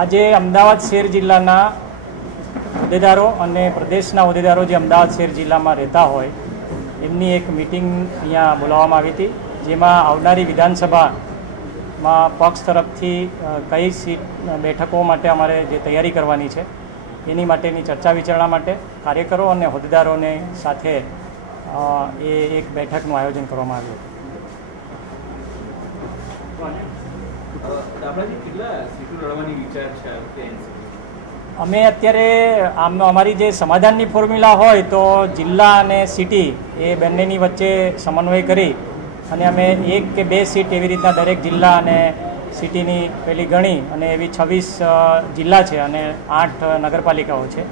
આજે અમદાવાદ શહેર જિલ્લાના હોદ્દેદારો અને પ્રદેશના હોદ્દેદારો જે અમદાવાદ શહેર જિલ્લામાં રહેતા હોય એમની એક મિટિંગ અહીંયા બોલાવવામાં આવી હતી, જેમાં આવનારી વિધાનસભામાં પક્ષ તરફથી કઈ સીટ બેઠકો માટે અમારે જે તૈયારી કરવાની છે એની માટેની ચર્ચા વિચારણા માટે કાર્યકરો અને હોદ્દેદારોને સાથે એ એક બેઠકનું આયોજન કરવામાં આવ્યું હતું. અમે અત્યારે અમારી જે સમાધાનની ફોર્મ્યુલા હોય તો જિલ્લા અને સિટી એ બંનેની વચ્ચે સમન્વય કરી અને અમે 1 કે 2 સીટ એવી રીતના દરેક જિલ્લા અને સિટીની પેલી ગણી અને એવી 26 જિલ્લા છે અને 8 નગરપાલિકાઓ છે.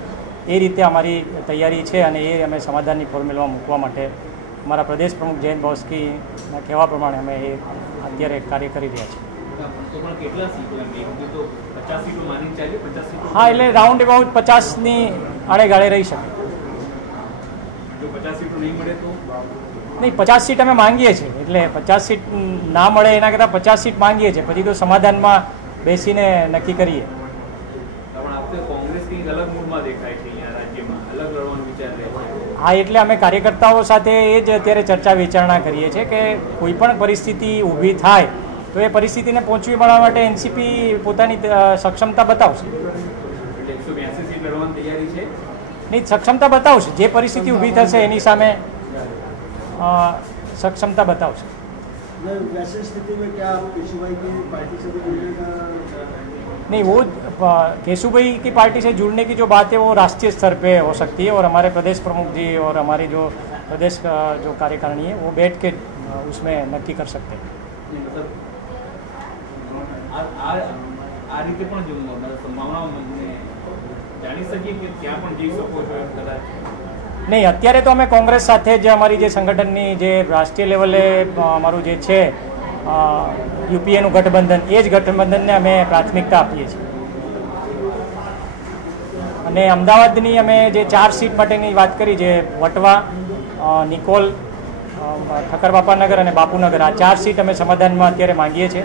એ રીતે અમારી તૈયારી છે અને એ અમે સમાધાનની ફોર્મ્યુલામાં મૂકવા માટે અમારા પ્રદેશ પ્રમુખ જયંત ભાવસ્કીના કહેવા પ્રમાણે અમે એ અત્યારે કાર્ય કરી રહ્યા છીએ. હા, એટલે રાઉન્ડ અબાઉટ 50ની આડેગાળે રહી શકે. નહીં, 50 સીટ અમે માંગીએ છીએ, એટલે 50 સીટ ના મળે એના કરતાં 50 સીટ માંગીએ છીએ, પછી તો સમાધાનમાં બેસીને નક્કી કરીએ. હા, એટલે અમે કાર્યકર્તાઓ સાથે એ જ અત્યારે ચર્ચા વિચારણા કરીએ છીએ કે કોઈ પણ પરિસ્થિતિ ઊભી થાય તો એ પરિસ્થિતિને પહોંચવી વળવા માટે એનસીપી પોતાની સક્ષમતા બતાવશે. નહીં, સક્ષમતા બતાવશે, જે પરિસ્થિતિ ઊભી થશે એની સામે सक्षमता बताओ सर. वैसे स्थिति में क्या आप केशुभाई की पार्टी से भी जुड़ने का? नहीं, वो केशुभाई की पार्टी से जुड़ने की जो बात है वो राष्ट्रीय स्तर पे हो सकती है और हमारे प्रदेश प्रमुख जी और हमारी जो प्रदेश का जो कार्यकारिणी है वो बैठ के उसमें नक्की कर सकते हैं. नहीं, અત્યારે તો અમે કોંગ્રેસ સાથે જે અમારી જે સંગઠનની જે રાષ્ટ્રીય લેવલે અમારું જે છે યુપીએનું ગઠબંધન, એ જ ગઠબંધનને અમે પ્રાથમિકતા આપીએ છીએ. અને અમદાવાદની અમે જે 4 સીટ માટેની વાત કરી, જે વટવા, નિકોલ, ઠક્કરબાપાનગર અને બાપુનગર, આ 4 સીટ અમે સમાધાનમાં અત્યારે માંગીએ છીએ.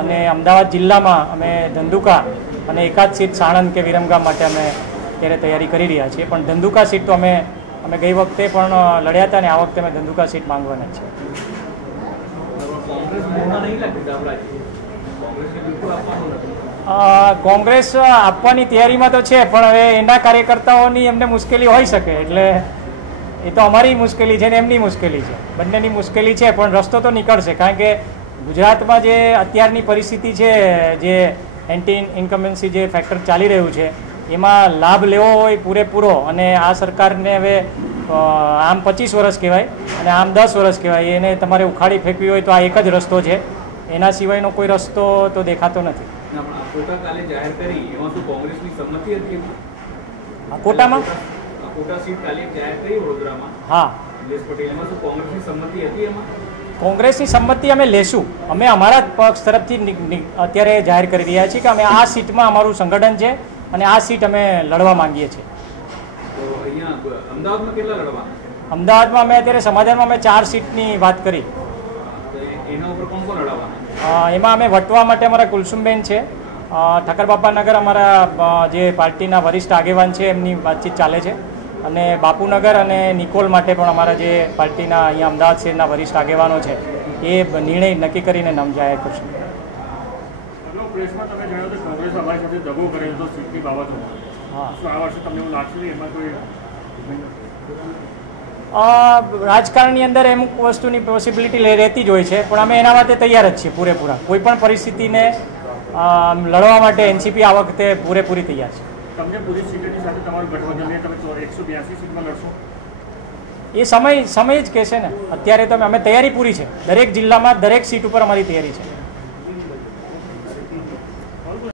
અને અમદાવાદ જિલ્લામાં અમે ધંધુકા અને એકાદ સીટ સાણંદ કે વિરમગામ માટે અમે અત્યારે તૈયારી કરી રહ્યા છીએ. પણ ધંધુકા સીટ તો અમે ગઈ વખતે પણ લડ્યા હતા અને આ વખતે અમે ધંધુકા સીટ માંગવાના છે. કોંગ્રેસ આપવાની તૈયારીમાં તો છે, પણ હવે એના કાર્યકર્તાઓની એમને મુશ્કેલી હોઈ શકે, એટલે એ તો અમારી મુશ્કેલી છે ને એમની મુશ્કેલી છે, બંનેની મુશ્કેલી છે. પણ રસ્તો તો નીકળશે, કારણ કે ગુજરાતમાં જે અત્યારની પરિસ્થિતિ છે, જે એન્ટી ઇન્કમ્બન્સી જે ફેક્ટર ચાલી રહ્યું છે એમાં લાભ લેવો હોય પૂરેપૂરો, અને આ સરકારને હવે આમ 25 વર્ષ કહેવાય અને આમ 10 વર્ષ કહેવાય, એને તમારે ઉખાડી ફેંકવી હોય તો આ એક જ રસ્તો છે, એના સિવાયનો કોઈ રસ્તો તો દેખાતો નથી. કોટામાં હા, કોંગ્રેસની સંમતિ અમે લેશું. અમે અમારા પક્ષ તરફથી અત્યારે જાહેર કરી રહ્યા છીએ કે અમે આ સીટમાં અમારું સંગઠન છે અને આ સીટ અમે લડવા માંગીએ છીએ. અમદાવાદમાં અમે અત્યારે સમાધાનમાં અમે 4 સીટની વાત કરી. એમાં અમે વટવા માટે અમારા કુલસુમબેન છે, ઠક્કરબાપાનગર અમારા જે પાર્ટીના વરિષ્ઠ આગેવાન છે એમની વાતચીત ચાલે છે, અને બાપુનગર અને નિકોલ માટે પણ અમારા જે પાર્ટીના અહીંયા અમદાવાદ શહેરના વરિષ્ઠ આગેવાનો છે એ નિર્ણય નક્કી કરીને નામ જાહેર કરશું. રાજકારણની અંદર અમુક વસ્તુની પોસિબિલિટી રહેતી જ હોય છે, પણ અમે એના માટે તૈયાર જ છીએ પૂરેપૂરા. કોઈ પણ પરિસ્થિતિને લડવા માટે એનસીપી આ વખતે પૂરેપૂરી તૈયાર છે. તમને પૂરી સીટની સાથે તમારું ગઠબંધન તમે 182 સીટમાં લડશો? એ સમય જ કહેશે ને. અત્યારે તો અમે તૈયારી પૂરી છે, દરેક જિલ્લામાં દરેક સીટ ઉપર અમારી તૈયારી છે.